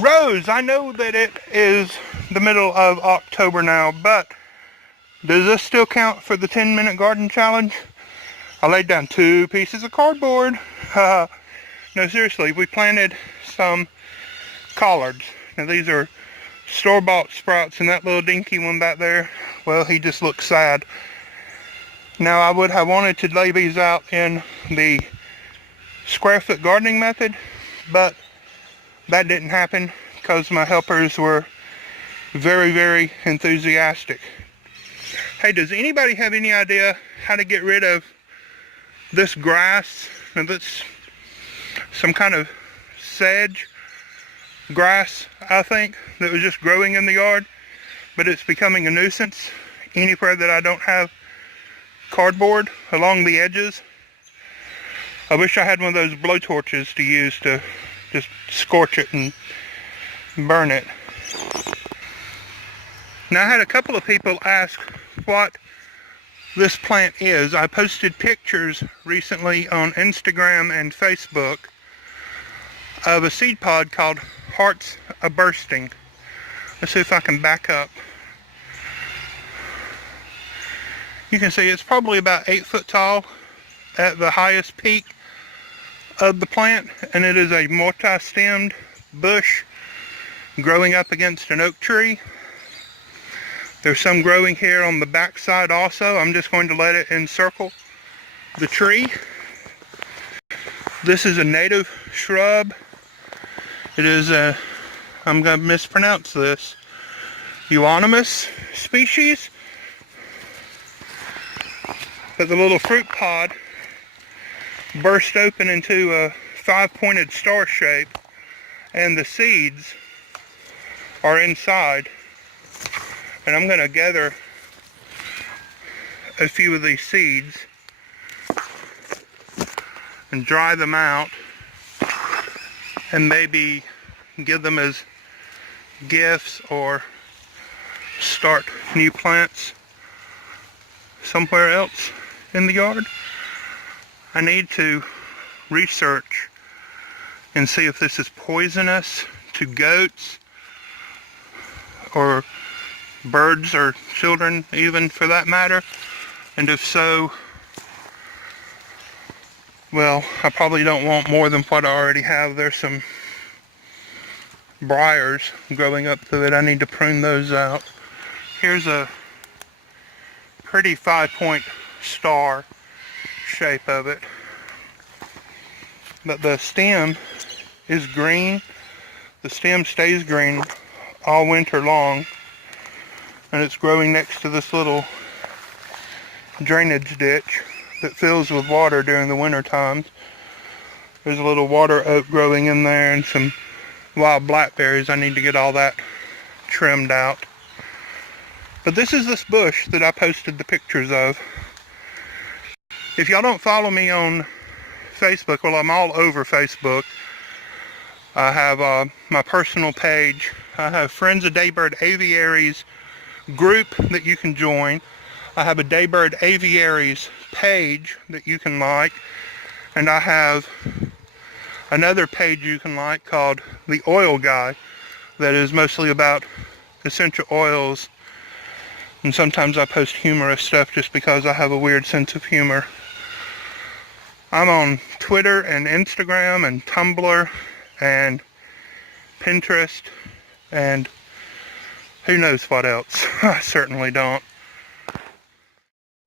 Rose, I know that it is the middle of October now, but does this still count for the 10-minute garden challenge? I laid down 2 pieces of cardboard. No, seriously, we planted some collards. Now these are store-bought sprouts, and that little dinky one back there, well, he just looks sad. Now I would have wanted to lay these out in the square foot gardening method, but that didn't happen because my helpers were very, very enthusiastic. Hey, does anybody have any idea how to get rid of this grass? Now that's some kind of sedge grass, I think, that was just growing in the yard, but it's becoming a nuisance anywhere that I don't have cardboard along the edges. I wish I had one of those blowtorches to use to just scorch it and burn it. Now, I had a couple of people ask what this plant is. I posted pictures recently on Instagram and Facebook of a seed pod called Hearts a Bursting. Let's see if I can back up. You can see it's probably about 8 foot tall at the highest peak of the plant, and it is a multi-stemmed bush growing up against an oak tree. There's some growing here on the back side also. I'm just going to let it encircle the tree. This is a native shrub. It is a, I'm going to mispronounce this, euonymus species. But the little fruit pod burst open into a 5-pointed star shape, and the seeds are inside. And I'm going to gather a few of these seeds and dry them out and maybe give them as gifts or start new plants somewhere else in the yard. I need to research and see if this is poisonous to goats or birds or children, even, for that matter. And if so, well, I probably don't want more than what I already have. There's some briars growing up through it. I need to prune those out. Here's a pretty 5-point star shape of it, but the stem is green. The stem stays green all winter long, and it's growing next to this little drainage ditch that fills with water during the winter times. There's a little water oak growing in there and some wild blackberries. I need to get all that trimmed out. But this is this bush that I posted the pictures of. If y'all don't follow me on Facebook, well, I'm all over Facebook. I have my personal page. I have Friends of Daybird Aviaries group that you can join. I have a Daybird Aviaries page that you can like. And I have another page you can like called The Oil Guy that is mostly about essential oils. And sometimes I post humorous stuff just because I have a weird sense of humor. I'm on Twitter and Instagram and Tumblr and Pinterest and who knows what else. I certainly don't.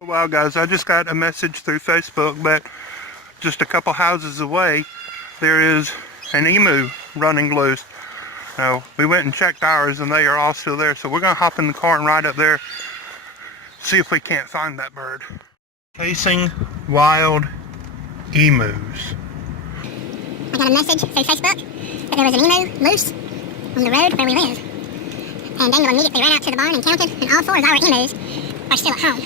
Well, guys, I just got a message through Facebook that just a couple houses away there is an emu running loose. Now, we went and checked ours and they are all still there, so we're going to hop in the car and ride up there, see if we can't find that bird. Chasing wild emus. I got a message through Facebook that there was an emu loose on the road where we live. And Daniel immediately ran out to the barn and counted, and all 4 of our emus are still at home.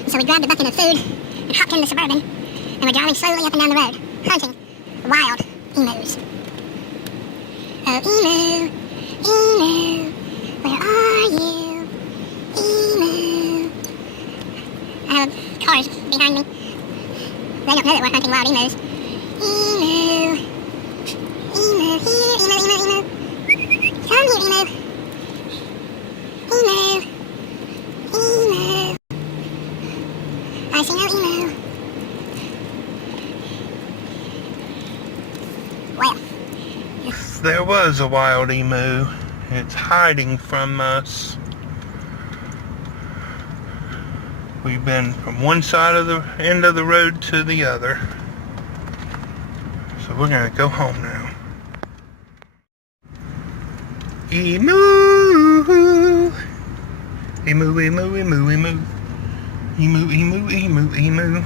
And so we grabbed a bucket of food and hopped in the Suburban, and we're driving slowly up and down the road, hunting wild emus. Oh, emu, emu, where are you? Emu. I have cars behind me. They don't know that we're hunting wild emus. Emu. Emu here, emu, emu, emu. emu. Emu. Emu. I see no emu. Well. There was a wild emu. It's hiding from us. We've been from one side of the end of the road to the other. So we're gonna go home now. Emu! Emu, emu, emu, emu. Emu, emu, emu, emu.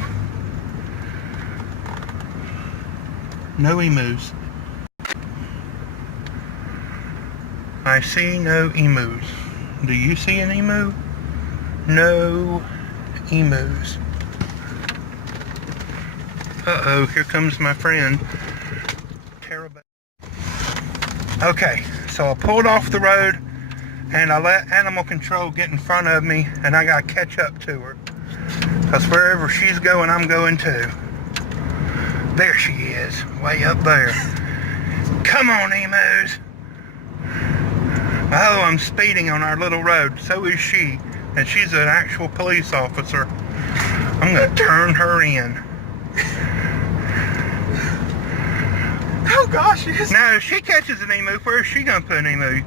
No emus. I see no emus. Do you see an emu? No emus. Uh-oh, here comes my friend. Terrible. Okay, so I pulled off the road and I let animal control get in front of me and I gotta catch up to her. Because wherever she's going, I'm going too. There she is, way up there. Come on, emus. Oh, I'm speeding on our little road. So is she. And she's an actual police officer. I'm going to turn her in. Oh gosh, yes. Now, if she catches an emu, where is she going to put an emu?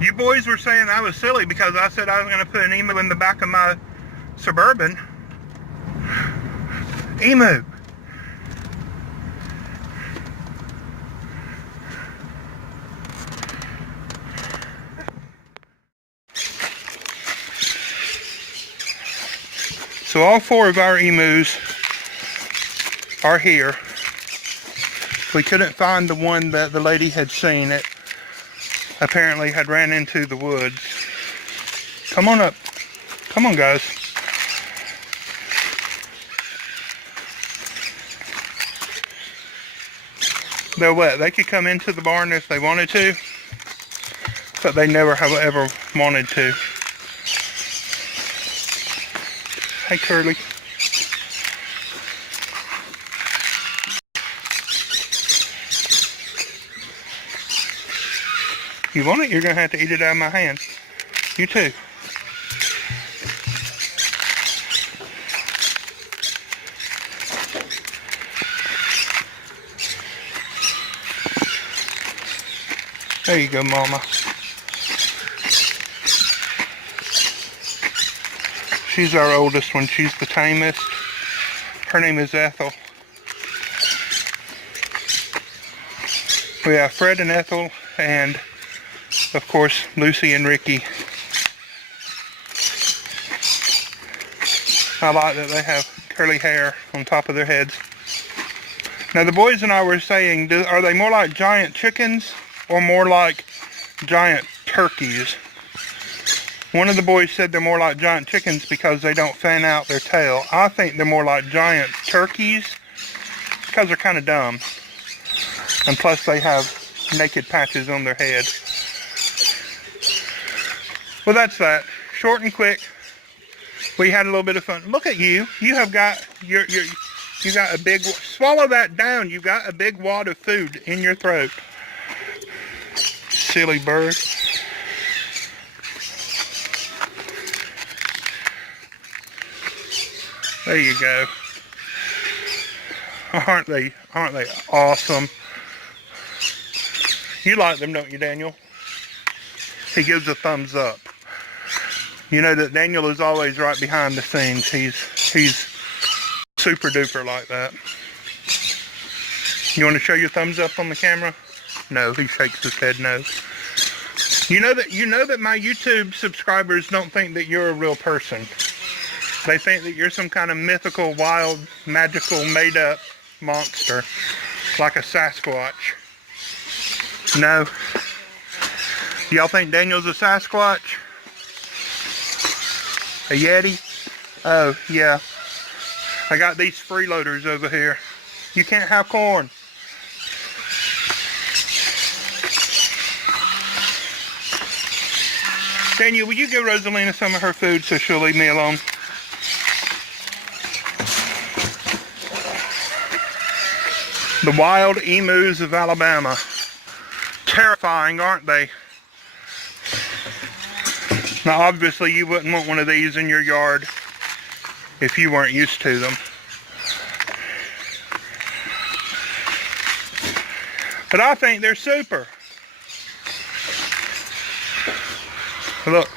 You boys were saying I was silly because I said I was going to put an emu in the back of my Suburban. Emu. So all four of our emus are here. We couldn't find the one that the lady had seen. It apparently had ran into the woods. Come on up. Come on, guys. They're wet. They could come into the barn if they wanted to, but they never have ever wanted to. Hey, Curly. You want it? You're going to have to eat it out of my hand. You too. There you go, Mama. She's our oldest one. She's the tamest. Her name is Ethel. We have Fred and Ethel, and of course Lucy and Ricky. I like that they have curly hair on top of their heads. Now the boys and I were saying, are they more like giant chickens or more like giant turkeys? One of the boys said they're more like giant chickens because they don't fan out their tail. I think they're more like giant turkeys because they're kind of dumb. And plus they have naked patches on their head. Well, that's that. Short and quick. We had a little bit of fun. Look at you. You have got you got a big, swallow that down. You got a big wad of food in your throat. Silly bird. There you go. Aren't they awesome? You like them, don't you, Daniel? He gives a thumbs up. You know that Daniel is always right behind the scenes. He's super duper like that. You want to show your thumbs up on the camera? No, he shakes his head no. You know that my YouTube subscribers don't think that you're a real person. They think that you're some kind of mythical, wild, magical, made-up monster, like a Sasquatch. No. Y'all think Daniel's a Sasquatch? A Yeti? Oh, yeah. I got these freeloaders over here. You can't have corn. Daniel, will you give Rosalina some of her food so she'll leave me alone? The wild emus of Alabama. Terrifying, aren't they? Now obviously you wouldn't want one of these in your yard if you weren't used to them. But I think they're super. Look,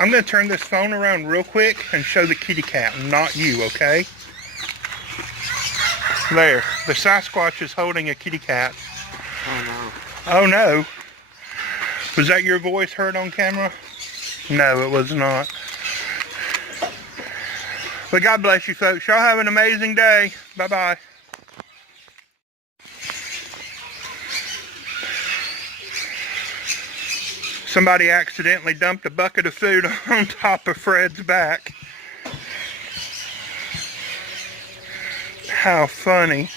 I'm going to turn this phone around real quick and show the kitty cat, not you, okay? There, the Sasquatch is holding a kitty cat. Oh no. Oh no. Was that your voice heard on camera? No, it was not. But God bless you folks. Y'all have an amazing day. Bye-bye. Somebody accidentally dumped a bucket of food on top of Fred's back. How funny.